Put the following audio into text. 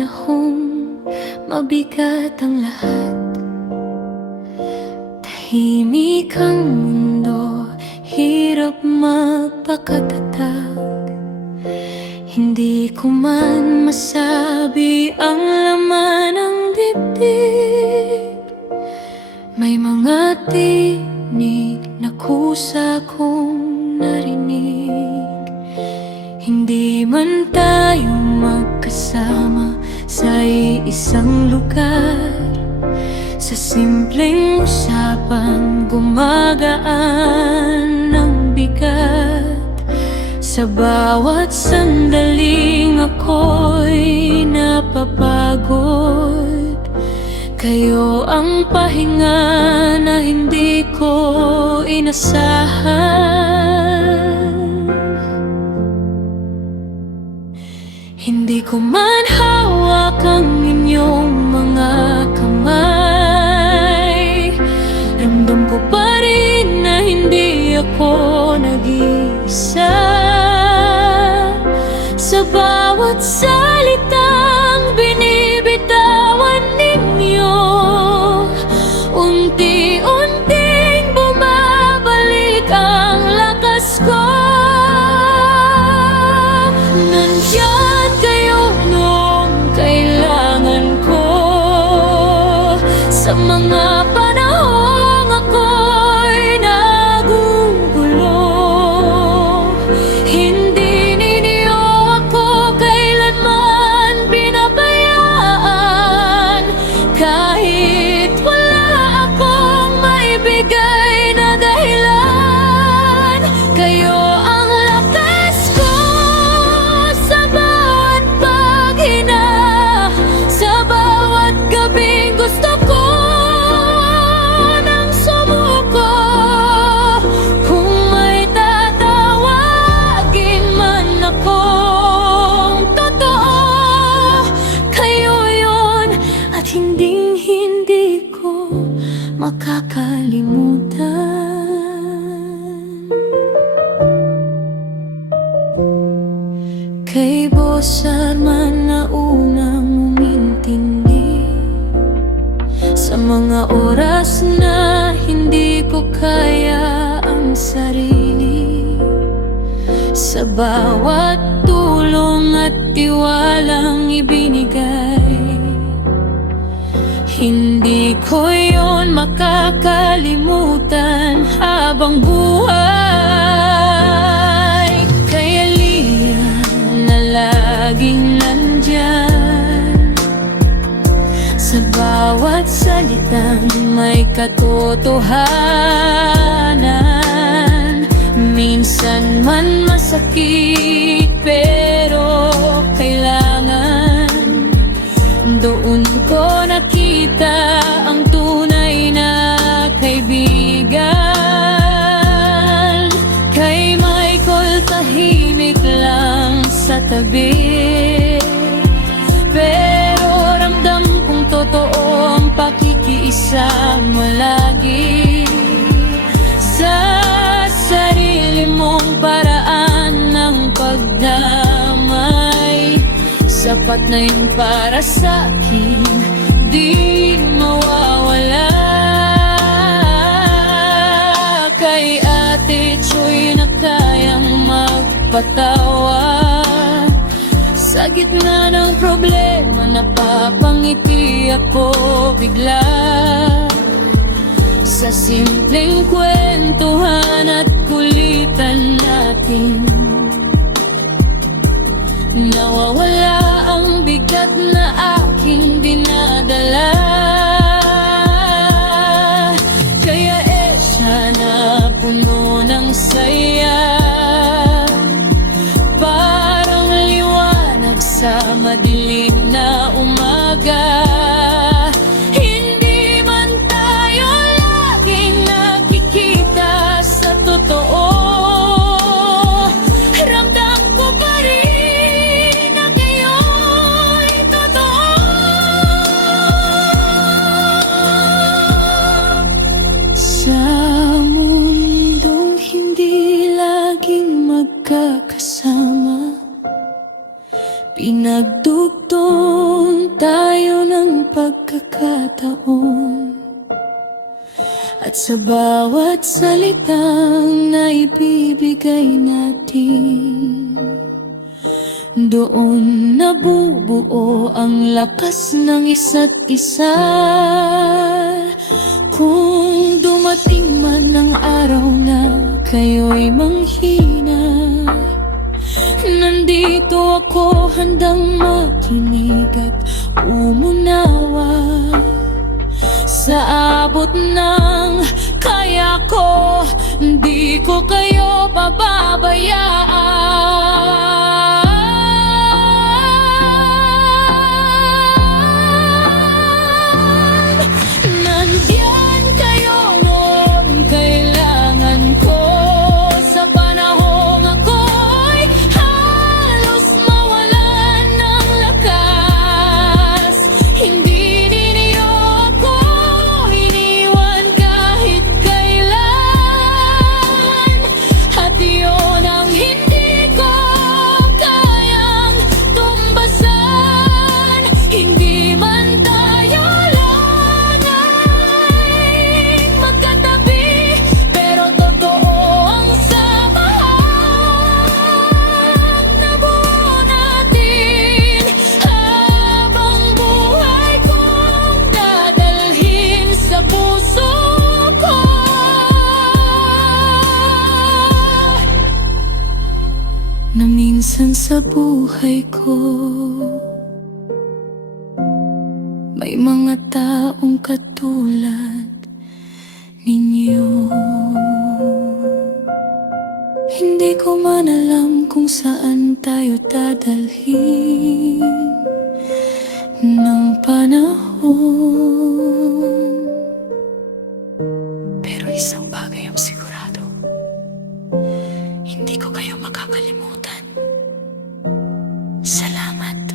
panahong mabigat ang lahat. Tahimik ang mundo, hirap magpakatatag. Hindi ko man masabi ang laman ng dibdib. May mga tinig na kusa kong narinig. Hindi man tayo magkasama sa isang lugar, sa simpleng usapan gumagaan ang bigat. Sa bawat sandaling ako'y napapagod. Kayo ang pahinga na hindi ko inasahan. Hindi ko man hawak ang inyong mga kamay. Ramdam ko pa rin na hindi ako nag-iisa. Sa bawat salitang binibitawan ninyo, unti-unting bumabalik ang lakas ko. Nandiyan kayo nung kailangan ko, sa mga panahong ako'y nagugulo. Hindi ninyo ako kailanman pinabayaan. Kahit wala akong maibigay na dahilan, kayo ang lakas ko sa bawat paghina. Sa bawat gabing gusto ko nang sumuko. Kung may tatawagin man akong totoo, kayo yun at hinding-hindi ko makakalimutan. Kay Boss Arman na unang umintindi, sa mga oras na hindi ko kaya ang sarili. Sa bawat tulong at tiwalang ibinigay, hindi ko yon makakalimutan habang buhay. Kaya liyan na laging nandyan, sa bawat salitang may katotohanan. Minsan man masakit pero kailangan, doon ko nakita ang tunay na kaibigan. Kay Michael tahimik lang sa tabi, pero ramdam kong totoo ang pakikiisa mo lagi. Sa sarili mong paraan ng pagdamay, sapat na yun para sa'kin, di mawawala. Kay Ate Choy na kayang magpatawa, sa gitna ng problema napapangiti ako bigla. Sa simpleng kwentuhan at kulitan natin, nawawala ang bigat na aking dinadala. Kaya siya na puno ng saya, parang liwanag sa madilim na umaga. Hindi man tayo laging nakikita sa totoo, ramdam ko pa rin na kayo'y totoo. Sa mundong hindi laging magkakasama, pinagdulong magdugtong tayo ng pagkakataon. At sa bawat salitang naibibigay natin, doon nabubuo ang lakas ng isa't isa. Kung dumating man ang araw na kayo'y manghina, nandito ako handang makinig at umunawa. Sa abot ng kaya ko, di ko kayo pababayaan. Nandiyan kayo noon, kailangan ko. Sa panahong ako'y halos mawalan ng lakas, hindi ninyo ako iniwan kahit kailan. At yun ang hindi ko kayang tumbasan. Hindi man tayo lang ay magkatabi, pero totoo ang samahan na buo natin. Habang buhay kong dadalhin sa puso ko, na minsan sa buhay ko may mga taong katulad ninyo. Hindi ko man alam kung saan tayo dadalhin ng panahon, pero isang bagay ang sigurado, hindi ko kayo makakalimutan. Salamat.